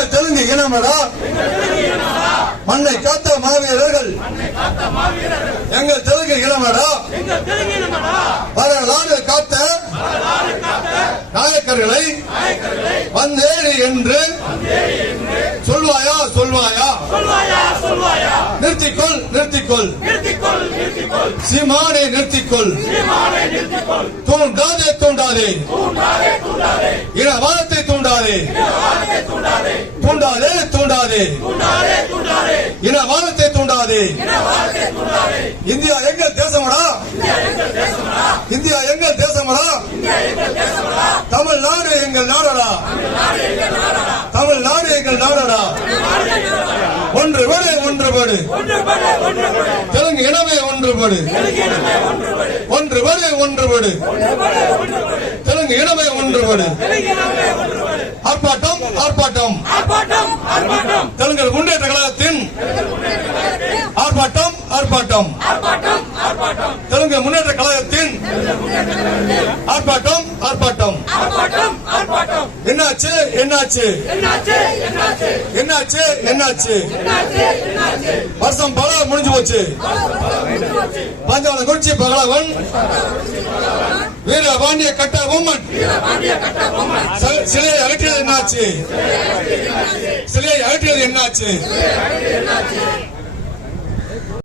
எங்கள் தெலுங்கு இனமடா மண்ணை காத்த மாவீரர்கள் எங்கள் தெலுங்கு இனமடா வரலாறு காத்த நாயக்கர்களை வந்தேறி என்று சொல்வாயா சொல்வாயா நிறுத்திக்கொள் நிறுத்திக்கொள் சீமானை நிறுத்திக்கொள் தூண்டாதே தூண்டாதே இனவாதத்தை தூண்டாதே தூண்டாதே தூண்டாதே இனவாதத்தை தூண்டாதே இந்தியா எங்கள் தேசமடா இந்தியா எங்கள் தேசமடா தமிழ்நாடு எங்கள் நாடடா தமிழ்நாடு எங்கள் நாடடா ஒன்றுபடு ஒன்றுபடு தெலுங்கு இனமே ஒன்றுபடு ஒன்றுபடு ஒன்றுபடு தெலுங்கு இனமே ஒன்றுபடு ஆர்ப்பாட்டம் ஆர்ப்பாட்டம் தெலுங்கு முன்னேற்ற கழகத்தின் ஆர்ப்பாட்டம் ஆர்ப்பாட்டம் தெலுங்கு முன்னேற்ற கழகத்தின் ஆர்ப்பாட்டம் ஆர்ப்பாட்டம் என்னாச்சு என்னாச்சு என்னாச்சு என்னாச்சு வருஷம் பல முடிஞ்சு போச்சு பஞ்சாவன குறிச்சி பகலவன் வீரபாண்டிய கட்ட பொம்மன் சிலையை அகற்றியது என்னாச்சு சிலையை அகற்றியது என்னாச்சு